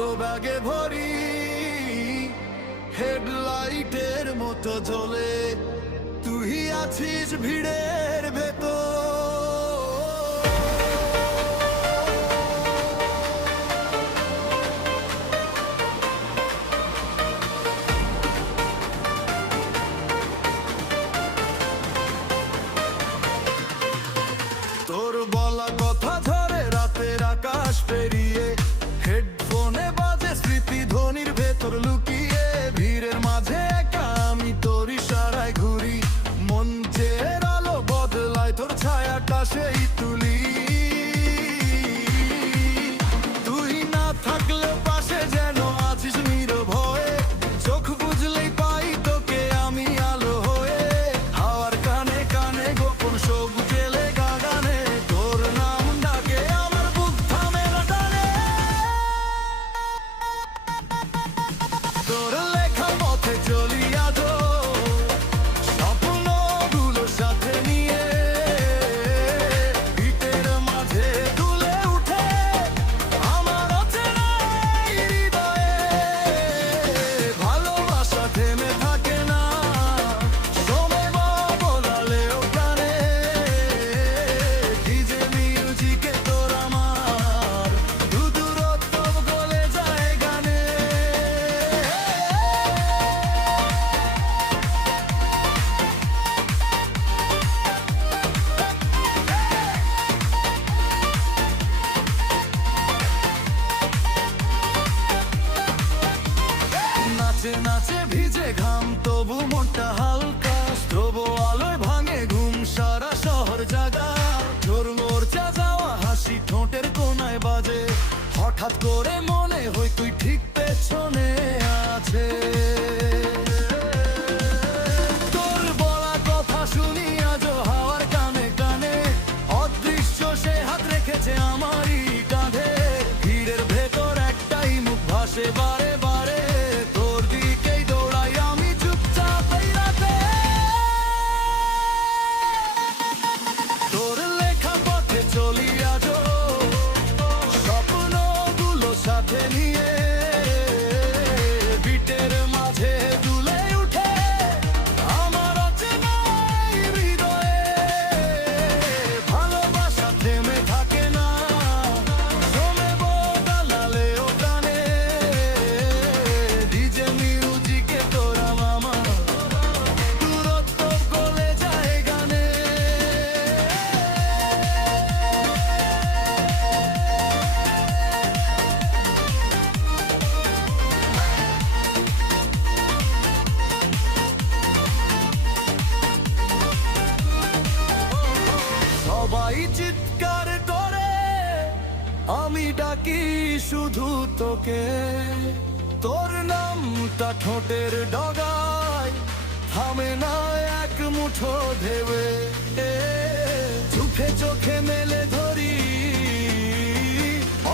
ভালো ব্যাগে ভরি, হেডলাইটের মতো জ্বলে তুই আছিস ভিড়ের ভেতর। তোর বলা কথা ঝরে রাতের আকাশ পেরিয়ে, হেডফোনে বাজে স্মৃতি ধ্বনির ভেতর লুকিয়ে। ভিড়ের মাঝে একা আমি তোর ইশারায় ঘুরি, মঞ্চের আলো বদলায় তোর ছায়াটা সেই তুলি। তুই না থাকলে পাশে যেন আছিস নির্ভয়ে, চোখ বুঝলেই পাই তোকে আমি আলো হয়ে। হাওয়ার কানে কানে গোপন সবুজ নাচে নাচে ভিজে ঘাম তবু মনটা হালকা, ধ্রুব আলোয় ভাঙে ঘুম সারা শহর জাগা। ঝোর মোর্চা যাওয়া হাসি ঠোঁটের কোনায় বাজে, হঠাৎ করে মনে হয় তুই ঠিক পেছনে আছে। তোর বলা কথা শুনি আজও হাওয়ার কানে কানে, অদৃশ্য সে হাত রেখেছে আমারই কাঁধে। ভিড়ের ভেতর একটাই মুখ ভাসে বারে বারে, সাথে নিয়ে বিটের মাঝে দুলে উঠে আমার অচেনা হৃদয়ে। ভালোবাসা থেমে থাকে না, জমে বদলালে ও গানে। ডিজে মিউজিকে তোরা মামা দূরত্ব গলে যায় গানে। সবাই চিৎকার করে, আমি ডাকি শুধু তোকে। তোর নামটা ঠোঁটের ডগায় থামে না এক মুঠো ঢেউয়ে। চোখে চোখে মেলে ধরি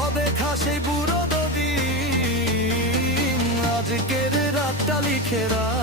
অদেখা সেই বুড়ো দিন, আজকের রাতটা লিখে রাখ।